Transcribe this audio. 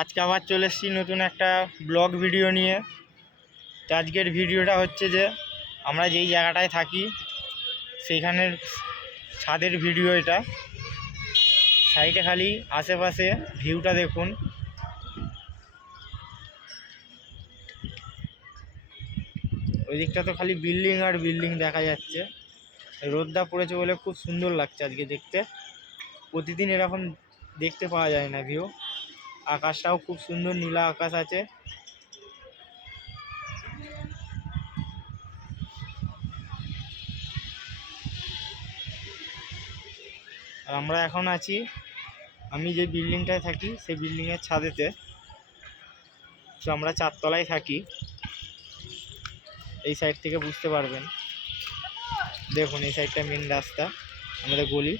আজকে আবার চলে এসেছি নতুন একটা ব্লগ ভিডিও নিয়ে। তো আজকের ভিডিওটা হচ্ছে যে, আমরা যেই জায়গাটায় থাকি সেইখানের ছাদের ভিডিও এটা। সাইডে খালি আশেপাশে ভিউটা দেখুন। ওই দিকটা তো খালি বিল্ডিং আর বিল্ডিং দেখা যাচ্ছে। রোদটা পড়েছে বলে খুব সুন্দর লাগছে আজকে দেখতে। প্রতিদিন এরকম দেখতে পাওয়া যায় না ভিউ। আকাশটাও খুব সুন্দর নীলা আকাশ আছে। আর আমরা এখন আছি, আমি যে বিল্ডিংটায় থাকি, সেই বিল্ডিংয়ের ছাদেতে। তো আমরা চারতলায় থাকি। এই সাইড থেকে বুঝতে পারবেন। দেখুন, এই সাইডটা মেন রাস্তা, আমাদের গলি।